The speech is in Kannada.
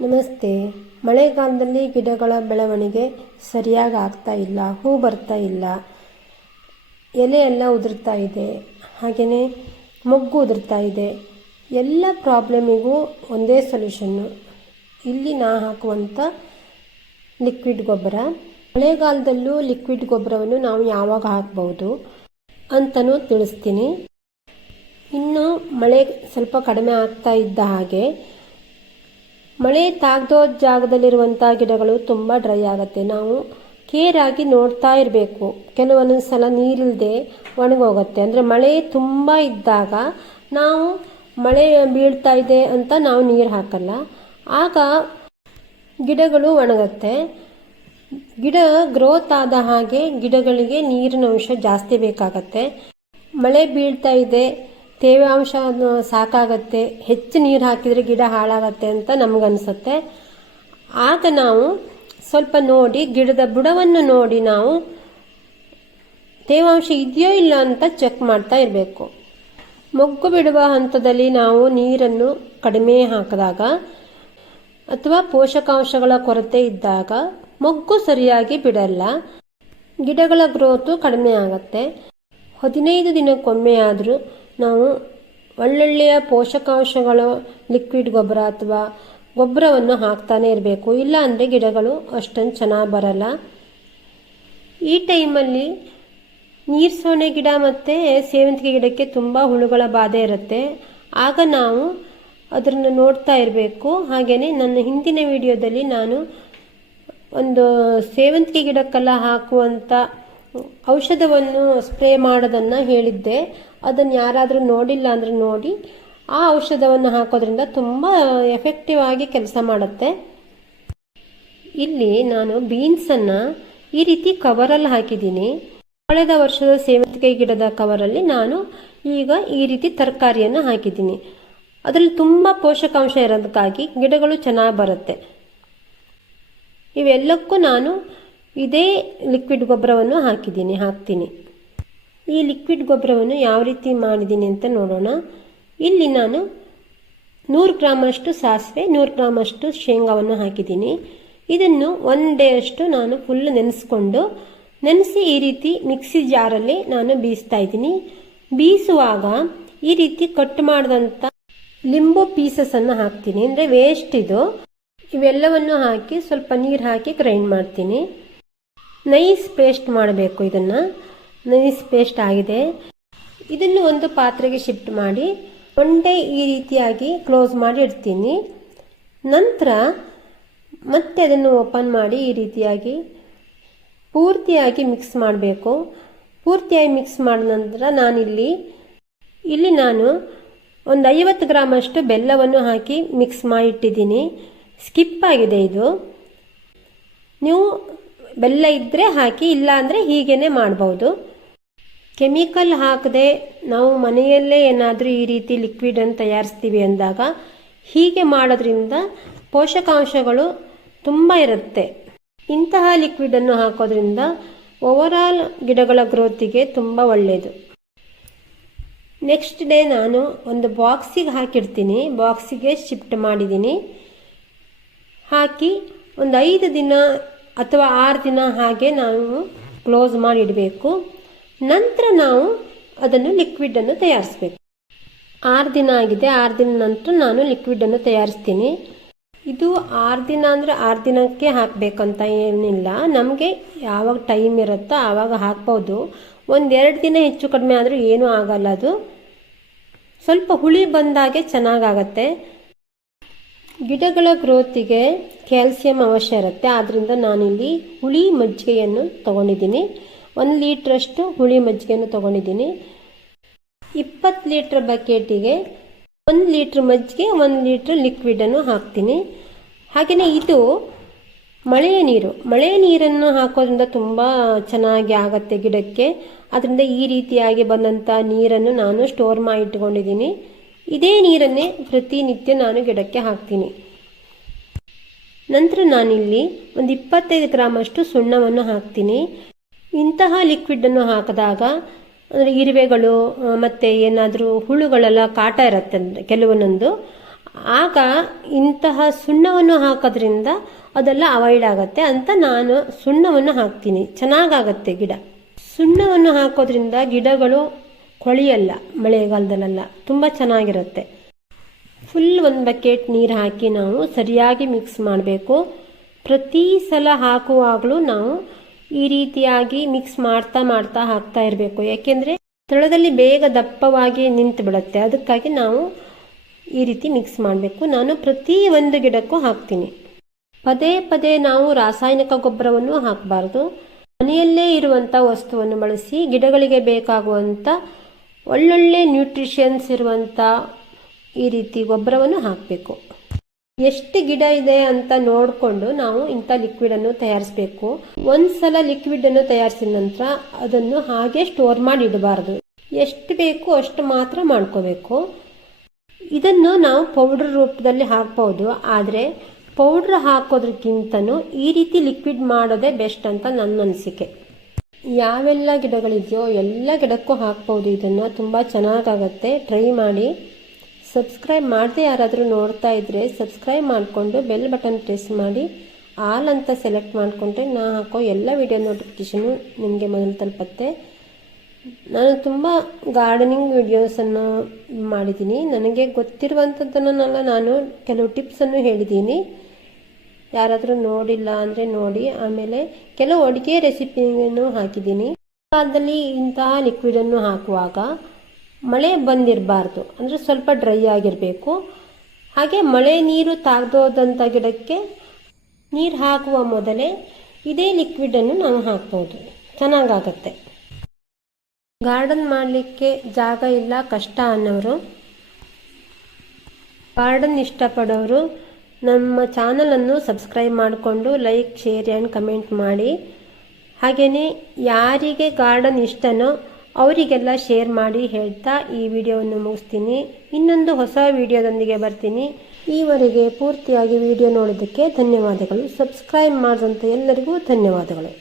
ನಮಸ್ತೆ. ಮಳೆಗಾಲದಲ್ಲಿ ಗಿಡಗಳ ಬೆಳವಣಿಗೆ ಸರಿಯಾಗಿ ಆಗ್ತಾ ಇಲ್ಲ, ಹೂ ಬರ್ತಾ ಇಲ್ಲ. ಎಲೆ ಎಲ್ಲ ಉದುರ್ತಾ ಇದೆ. ಹಾಗೆಯೇ ಮೊಗ್ಗು ಉದುರ್ತಾ ಇದೆ. ಎಲ್ಲ ಪ್ರಾಬ್ಲಮಿಗೂ ಒಂದೇ ಸೊಲ್ಯೂಷನ್ನು ಇಲ್ಲಿ ನಾ ಹಾಕುವಂಥ ಲಿಕ್ವಿಡ್ ಗೊಬ್ಬರ. ಮಳೆಗಾಲದಲ್ಲೂ ಲಿಕ್ವಿಡ್ ಗೊಬ್ಬರವನ್ನು ನಾವು ಯಾವಾಗ ಹಾಕ್ಬೋದು ಅಂತಲೂ ತಿಳಿಸ್ತೀನಿ. ಇನ್ನು ಮಳೆ ಸ್ವಲ್ಪ ಕಡಿಮೆ ಆಗ್ತಾ ಇದ್ದ ಹಾಗೆ ಮಳೆ ತಾಗದೋ ಜಾಗದಲ್ಲಿರುವಂಥ ಗಿಡಗಳು ತುಂಬ ಡ್ರೈ ಆಗುತ್ತೆ. ನಾವು ಕೇರ್ ಆಗಿ ನೋಡ್ತಾ ಇರಬೇಕು. ಕೆಲವೊಂದೊಂದು ಸಲ ನೀರಿಲ್ಲದೆ ಒಣಗೋಗುತ್ತೆ. ಅಂದರೆ ಮಳೆ ತುಂಬ ಇದ್ದಾಗ ನಾವು ಮಳೆ ಬೀಳ್ತಾ ಇದೆ ಅಂತ ನಾವು ನೀರು ಹಾಕಲ್ಲ. ಆಗ ಗಿಡಗಳು ಒಣಗುತ್ತೆ. ಗಿಡ ಗ್ರೋತ್ ಆದ ಹಾಗೆ ಗಿಡಗಳಿಗೆ ನೀರಿನ ಅಂಶ ಜಾಸ್ತಿ ಬೇಕಾಗತ್ತೆ. ಮಳೆ ಬೀಳ್ತಾ ಇದೆ. ತೇವಾಂಶ ಸಾಕಾಗತ್ತೆ, ಹೆಚ್ಚು ನೀರು ಹಾಕಿದರೆ ಗಿಡ ಹಾಳಾಗತ್ತೆ ಅಂತ ನಮಗನ್ಸುತ್ತೆ. ಆಗ ನಾವು ಸ್ವಲ್ಪ ನೋಡಿ, ಗಿಡದ ಬುಡವನ್ನು ನೋಡಿ ನಾವು ತೇವಾಂಶ ಇದೆಯೋ ಇಲ್ಲ ಅಂತ ಚೆಕ್ ಮಾಡ್ತಾ ಇರಬೇಕು. ಮೊಗ್ಗು ಬಿಡುವ ಹಂತದಲ್ಲಿ ನಾವು ನೀರನ್ನು ಕಡಿಮೆ ಹಾಕಿದಾಗ ಅಥವಾ ಪೋಷಕಾಂಶಗಳ ಕೊರತೆ ಇದ್ದಾಗ ಮೊಗ್ಗು ಸರಿಯಾಗಿ ಬಿಡಲ್ಲ. ಗಿಡಗಳ ಗ್ರೋತು ಕಡಿಮೆ ಆಗುತ್ತೆ. ಹದಿನೈದು ದಿನಕ್ಕೊಮ್ಮೆ ಆದರೂ ನಾವು ಒಳ್ಳೊಳ್ಳೆಯ ಪೋಷಕಾಂಶಗಳು ಲಿಕ್ವಿಡ್ ಗೊಬ್ಬರ ಅಥವಾ ಗೊಬ್ಬರವನ್ನು ಹಾಕ್ತಾನೆ ಇರಬೇಕು. ಇಲ್ಲ ಅಂದರೆ ಗಿಡಗಳು ಅಷ್ಟೊಂದು ಚೆನ್ನಾಗಿ ಬರಲ್ಲ. ಈ ಟೈಮಲ್ಲಿ ನೀರು ಸೋನೆ ಗಿಡ ಮತ್ತು ಸೇವಂತಿಗೆ ಗಿಡಕ್ಕೆ ತುಂಬ ಹುಳುಗಳ ಬಾಧೆ ಇರುತ್ತೆ. ಆಗ ನಾವು ಅದನ್ನು ನೋಡ್ತಾ ಇರಬೇಕು. ಹಾಗೆಯೇ ನನ್ನ ಹಿಂದಿನ ವಿಡಿಯೋದಲ್ಲಿ ನಾನು ಒಂದು ಸೇವಂತಿಗೆ ಗಿಡಕ್ಕೆಲ್ಲ ಹಾಕುವಂಥ ಔಷಧವನ್ನು ಸ್ಪ್ರೇ ಮಾಡೋದನ್ನು ಹೇಳಿದ್ದೆ. ಅದನ್ನು ಯಾರಾದರೂ ನೋಡಿಲ್ಲ ಅಂದರೆ ನೋಡಿ, ಆ ಔಷಧವನ್ನು ಹಾಕೋದ್ರಿಂದ ತುಂಬ ಎಫೆಕ್ಟಿವ್ ಆಗಿ ಕೆಲಸ ಮಾಡುತ್ತೆ. ಇಲ್ಲಿ ನಾನು ಬೀನ್ಸನ್ನು ಈ ರೀತಿ ಕವರಲ್ಲಿ ಹಾಕಿದ್ದೀನಿ. ಕಳೆದ ವರ್ಷದ ಸೇವಂತಿಗೆ ಗಿಡದ ಕವರಲ್ಲಿ ನಾನು ಈಗ ಈ ರೀತಿ ತರಕಾರಿಯನ್ನು ಹಾಕಿದ್ದೀನಿ. ಅದರಲ್ಲಿ ತುಂಬ ಪೋಷಕಾಂಶ ಇರೋದಕ್ಕಾಗಿ ಗಿಡಗಳು ಚೆನ್ನಾಗಿ ಬರುತ್ತೆ. ಇವೆಲ್ಲಕ್ಕೂ ನಾನು ಇದೇ ಲಿಕ್ವಿಡ್ ಗೊಬ್ಬರವನ್ನು ಹಾಕಿದ್ದೀನಿ, ಹಾಕ್ತೀನಿ. ಈ ಲಿಕ್ವಿಡ್ ಗೊಬ್ಬರವನ್ನು ಯಾವ ರೀತಿ ಮಾಡಿದ್ದೀನಿ ಅಂತ ನೋಡೋಣ. ಇಲ್ಲಿ ನಾನು ನೂರು ಗ್ರಾಮಷ್ಟು ಸಾಸಿವೆ, ನೂರು ಗ್ರಾಮಷ್ಟು ಶೇಂಗಾವನ್ನು ಹಾಕಿದ್ದೀನಿ. ಇದನ್ನು ಒನ್ ಡೇ ಅಷ್ಟು ನಾನು ಫುಲ್ ನೆನೆಸ್ಕೊಂಡು, ನೆನೆಸಿ ಈ ರೀತಿ ಮಿಕ್ಸಿ ಜಾರಲ್ಲಿ ನಾನು ಬೀಸ್ತಾ ಇದ್ದೀನಿ. ಬೀಸುವಾಗ ಈ ರೀತಿ ಕಟ್ ಮಾಡಿದಂಥ ಲಿಂಬು ಪೀಸಸನ್ನು ಹಾಕ್ತೀನಿ. ಅಂದರೆ ವೇಸ್ಟ್ ಇದು. ಇವೆಲ್ಲವನ್ನು ಹಾಕಿ ಸ್ವಲ್ಪ ನೀರು ಹಾಕಿ ಗ್ರೈಂಡ್ ಮಾಡ್ತೀನಿ. ನೈಸ್ ಪೇಸ್ಟ್ ಮಾಡಬೇಕು ಇದನ್ನು. ನೈಸ್ ಪೇಸ್ಟ್ ಆಗಿದೆ. ಇದನ್ನು ಒಂದು ಪಾತ್ರೆಗೆ ಶಿಫ್ಟ್ ಮಾಡಿ ಒನ್ ಈ ರೀತಿಯಾಗಿ ಕ್ಲೋಸ್ ಮಾಡಿ ಇಡ್ತೀನಿ. ನಂತರ ಮತ್ತೆ ಅದನ್ನು ಓಪನ್ ಮಾಡಿ ಈ ರೀತಿಯಾಗಿ ಪೂರ್ತಿಯಾಗಿ ಮಿಕ್ಸ್ ಮಾಡಬೇಕು. ಪೂರ್ತಿಯಾಗಿ ಮಿಕ್ಸ್ ಮಾಡಿದ ನಂತರ ನಾನಿಲ್ಲಿ, ಇಲ್ಲಿ ನಾನು ಒಂದು ಐವತ್ತು ಗ್ರಾಮ್ ಅಷ್ಟು ಬೆಲ್ಲವನ್ನು ಹಾಕಿ ಮಿಕ್ಸ್ ಮಾಡಿಟ್ಟಿದ್ದೀನಿ ಸ್ಕಿಪ್ ಆಗಿದೆ ಇದು. ನೀವು ಬೆಲ್ಲ ಇದ್ದರೆ ಹಾಕಿ ಇಲ್ಲ ಅಂದರೆ ಹೀಗೇ ಮಾಡ್ಬೋದು. ಕೆಮಿಕಲ್ ಹಾಕದೆ ನಾವು ಮನೆಯಲ್ಲೇ ಏನಾದರೂ ಈ ರೀತಿ ಲಿಕ್ವಿಡನ್ನು ತಯಾರಿಸ್ತೀವಿ ಅಂದಾಗ ಹೀಗೆ ಮಾಡೋದ್ರಿಂದ ಪೋಷಕಾಂಶಗಳು ತುಂಬ ಇರುತ್ತೆ. ಇಂತಹ ಲಿಕ್ವಿಡನ್ನು ಹಾಕೋದ್ರಿಂದ ಓವರಾಲ್ ಗಿಡಗಳ ಗ್ರೋತಿಗೆ ತುಂಬ ಒಳ್ಳೆಯದು ನೆಕ್ಸ್ಟ್ ಡೇ ನಾನು ಒಂದು ಬಾಕ್ಸಿಗೆ ಹಾಕಿರ್ತೀನಿ. ಬಾಕ್ಸಿಗೆ ಶಿಫ್ಟ್ ಮಾಡಿದ್ದೀನಿ. ಹಾಕಿ ಒಂದು ಐದು ದಿನ ಅಥವಾ ಆರು ದಿನ ಹಾಗೆ ನಾವು ಕ್ಲೋಸ್ ಮಾಡಿ ಇಡಬೇಕು. ನಂತರ ನಾವು ಅದನ್ನು ಲಿಕ್ವಿಡನ್ನು ತಯಾರಿಸ್ಬೇಕು. ಆರು ದಿನ ಆಗಿದೆ. ಆರು ದಿನ ನಂತರ ನಾನು ಲಿಕ್ವಿಡನ್ನು ತಯಾರಿಸ್ತೀನಿ. ಇದು ಆರು ದಿನ ಅಂದರೆ ಆರು ದಿನಕ್ಕೆ ಹಾಕಬೇಕಂತ ಏನಿಲ್ಲ. ನಮಗೆ ಯಾವಾಗ ಟೈಮ್ ಇರುತ್ತೋ ಆವಾಗ ಹಾಕ್ಬೋದು. ಒಂದೆರಡು ದಿನ ಹೆಚ್ಚು ಕಡಿಮೆ ಆದರೂ ಏನೂ ಆಗಲ್ಲ ಅದು. ಸ್ವಲ್ಪ ಹುಳಿ ಬಂದಾಗೆ ಚೆನ್ನಾಗಾಗತ್ತೆ. ಗಿಡಗಳ ಗ್ರೋತಿಗೆ ಕ್ಯಾಲ್ಸಿಯಂ ಅವಶ್ಯ ಇರುತ್ತೆ. ಆದ್ದರಿಂದ ನಾನಿಲ್ಲಿ ಹುಳಿ ಮಜ್ಜಿಗೆಯನ್ನು ತೊಗೊಂಡಿದ್ದೀನಿ. ಒಂದು ಲೀಟ್ರಷ್ಟು ಹುಳಿ ಮಜ್ಜಿಗೆಯನ್ನು ತೊಗೊಂಡಿದ್ದೀನಿ. ಇಪ್ಪತ್ತು ಲೀಟ್ರ್ ಬಕೆಟಿಗೆ ಒಂದು ಲೀಟ್ರ್ ಮಜ್ಜಿಗೆ, ಒಂದು ಲೀಟ್ರ್ ಲಿಕ್ವಿಡನ್ನು ಹಾಕ್ತೀನಿ. ಹಾಗೆಯೇ ಇದು ಮಳೆಯ ನೀರು. ಮಳೆಯ ನೀರನ್ನು ಹಾಕೋದ್ರಿಂದ ತುಂಬ ಚೆನ್ನಾಗಿ ಆಗುತ್ತೆ ಗಿಡಕ್ಕೆ. ಅದರಿಂದ ಈ ರೀತಿಯಾಗಿ ಬಂದಂಥ ನೀರನ್ನು ನಾನು ಸ್ಟೋರ್ ಮಾಡಿ ಇಟ್ಕೊಂಡಿದ್ದೀನಿ ಇದೇ ನೀರನ್ನೇ ಪ್ರತಿನಿತ್ಯ ನಾನು ಗಿಡಕ್ಕೆ ಹಾಕ್ತೀನಿ. ನಂತರ ನಾನಿಲ್ಲಿ ಒಂದು ಇಪ್ಪತ್ತೈದು ಗ್ರಾಮಷ್ಟು ಸುಣ್ಣವನ್ನು ಹಾಕ್ತೀನಿ. ಇಂತಹ ಲಿಕ್ವಿಡನ್ನು ಹಾಕಿದಾಗ, ಅಂದರೆ ಇರುವೆಗಳು ಮತ್ತು ಏನಾದರೂ ಹುಳುಗಳೆಲ್ಲ ಕಾಟ ಇರುತ್ತೆ ಕೆಲವೊಂದೊಂದು, ಆಗ ಇಂತಹ ಸುಣ್ಣವನ್ನು ಹಾಕೋದ್ರಿಂದ ಅದೆಲ್ಲ ಅವಾಯ್ಡ್ ಆಗುತ್ತೆ ಅಂತ ನಾನು ಸುಣ್ಣವನ್ನು ಹಾಕ್ತೀನಿ. ಚೆನ್ನಾಗಾಗತ್ತೆ ಗಿಡ. ಸುಣ್ಣವನ್ನು ಹಾಕೋದ್ರಿಂದ ಗಿಡಗಳು ಕೊಳೆಯಲ್ಲ ಮಳೆಗಾಲದಲ್ಲೆಲ್ಲ. ತುಂಬ ಚೆನ್ನಾಗಿರುತ್ತೆ. ಫುಲ್ ಒಂದು ಬಕೆಟ್ ನೀರು ಹಾಕಿ ನಾವು ಸರಿಯಾಗಿ ಮಿಕ್ಸ್ ಮಾಡಬೇಕು. ಪ್ರತಿ ಸಲ ಹಾಕುವಾಗಲೂ ನಾವು ಈ ರೀತಿಯಾಗಿ ಮಿಕ್ಸ್ ಮಾಡ್ತಾ ಮಾಡ್ತಾ ಹಾಕ್ತಾ ಇರಬೇಕು. ಯಾಕೆಂದರೆ ತಳದಲ್ಲಿ ಬೇಗ ದಪ್ಪವಾಗಿ ನಿಂತು ಬಿಡುತ್ತೆ. ಅದಕ್ಕಾಗಿ ನಾವು ಈ ರೀತಿ ಮಿಕ್ಸ್ ಮಾಡಬೇಕು. ನಾನು ಪ್ರತಿ ಒಂದು ಗಿಡಕ್ಕೂ ಹಾಕ್ತೀನಿ. ಪದೇ ಪದೇ ನಾವು ರಾಸಾಯನಿಕ ಗೊಬ್ಬರವನ್ನು ಹಾಕಬಾರ್ದು. ಮನೆಯಲ್ಲೇ ಇರುವಂಥ ವಸ್ತುವನ್ನು ಬಳಸಿ ಗಿಡಗಳಿಗೆ ಬೇಕಾಗುವಂಥ ಒಳ್ಳೊಳ್ಳೆ ನ್ಯೂಟ್ರಿಷನ್ಸ್ ಇರುವಂಥ ಈ ರೀತಿ ಗೊಬ್ಬರವನ್ನು ಹಾಕಬೇಕು. ಎಷ್ಟು ಗಿಡ ಇದೆ ಅಂತ ನೋಡಿಕೊಂಡು ನಾವು ಇಂಥ ಲಿಕ್ವಿಡನ್ನು ತಯಾರಿಸಬೇಕು. ಒಂದ್ಸಲ ಲಿಕ್ವಿಡನ್ನು ತಯಾರಿಸಿದ ನಂತರ ಅದನ್ನು ಹಾಗೆ ಸ್ಟೋರ್ ಮಾಡಿ ಇಡಬಾರ್ದು. ಎಷ್ಟು ಬೇಕು ಅಷ್ಟು ಮಾತ್ರ ಮಾಡ್ಕೋಬೇಕು. ಇದನ್ನು ನಾವು ಪೌಡರ್ ರೂಪದಲ್ಲಿ ಹಾಕ್ಬೋದು. ಆದರೆ ಪೌಡ್ರ್ ಹಾಕೋದ್ರಕ್ಕಿಂತನೂ ಈ ರೀತಿ ಲಿಕ್ವಿಡ್ ಮಾಡೋದೇ ಬೆಸ್ಟ್ ಅಂತ ನನ್ನ ಅನಿಸಿಕೆ. ಯಾವೆಲ್ಲ ಗಿಡಗಳಿದೆಯೋ ಎಲ್ಲ ಗಿಡಕ್ಕೂ ಹಾಕ್ಬೋದು. ಇದನ್ನು ತುಂಬ ಚೆನ್ನಾಗಾಗತ್ತೆ. ಟ್ರೈ ಮಾಡಿ. ಸಬ್ಸ್ಕ್ರೈಬ್ ಮಾಡದೆ ಯಾರಾದರೂ ನೋಡ್ತಾ ಇದ್ದರೆ ಸಬ್ಸ್ಕ್ರೈಬ್ ಮಾಡಿಕೊಂಡು ಬೆಲ್ ಬಟನ್ ಪ್ರೆಸ್ ಮಾಡಿ. ಆಲ್ ಅಂತ ಸೆಲೆಕ್ಟ್ ಮಾಡಿಕೊಂಡ್ರೆ ನಾ ಹಾಕೋ ಎಲ್ಲ ವಿಡಿಯೋ ನೋಟಿಫಿಕೇಷನು ನಿಮಗೆ ಮೊದಲು ತಲುಪತ್ತೆ. ನಾನು ತುಂಬ ಗಾರ್ಡನಿಂಗ್ ವಿಡಿಯೋಸನ್ನು ಮಾಡಿದ್ದೀನಿ. ನನಗೆ ಗೊತ್ತಿರುವಂಥದ್ದನ್ನೆಲ್ಲ ನಾನು ಕೆಲವು ಟಿಪ್ಸನ್ನು ಹೇಳಿದ್ದೀನಿ. ಯಾರಾದರೂ ನೋಡಿಲ್ಲ ಅಂದರೆ ನೋಡಿ. ಆಮೇಲೆ ಕೆಲವು ಅಡುಗೆ ರೆಸಿಪಿಯನ್ನು ಹಾಕಿದ್ದೀನಿ. ಕಾಲದಲ್ಲಿ ಇಂತಹ ಲಿಕ್ವಿಡನ್ನು ಹಾಕುವಾಗ ಮಳೆ ಬಂದಿರಬಾರ್ದು. ಅಂದರೆ ಸ್ವಲ್ಪ ಡ್ರೈ ಆಗಿರಬೇಕು. ಹಾಗೆ ಮಳೆ ನೀರು ತಾಗ್ದೋದಂಥ ಗಿಡಕ್ಕೆ ನೀರು ಹಾಕುವ ಮೊದಲೇ ಇದೇ ಲಿಕ್ವಿಡನ್ನು ನಾವು ಹಾಕ್ಬೋದು. ಚೆನ್ನಾಗಾಗತ್ತೆ. ಗಾರ್ಡನ್ ಮಾಡಲಿಕ್ಕೆ ಜಾಗ ಇಲ್ಲ, ಕಷ್ಟ ಅನ್ನೋರು. ಗಾರ್ಡನ್ ಇಷ್ಟಪಡೋರು, ನಮ್ಮ ಚಾನಲನ್ನು ಸಬ್ಸ್ಕ್ರೈಬ್ ಮಾಡಿಕೊಂಡು ಲೈಕ್ ಶೇರ್ ಆ್ಯಂಡ್ ಕಮೆಂಟ್ ಮಾಡಿ. ಹಾಗೆಯೇ ಯಾರಿಗೆ ಗಾರ್ಡನ್ ಇಷ್ಟನೋ ಅವರಿಗೆಲ್ಲ ಶೇರ್ ಮಾಡಿ ಹೇಳ್ತಾ ಈ ವಿಡಿಯೋವನ್ನು ಮುಗಿಸ್ತೀನಿ. ಇನ್ನೊಂದು ಹೊಸ ವಿಡಿಯೋದೊಂದಿಗೆ ಬರ್ತೀನಿ. ಈವರೆಗೆ ಪೂರ್ತಿಯಾಗಿ ವಿಡಿಯೋ ನೋಡೋದಕ್ಕೆ ಧನ್ಯವಾದಗಳು. ಸಬ್ಸ್ಕ್ರೈಬ್ ಮಾಡಿದಂಥ ಎಲ್ಲರಿಗೂ ಧನ್ಯವಾದಗಳು.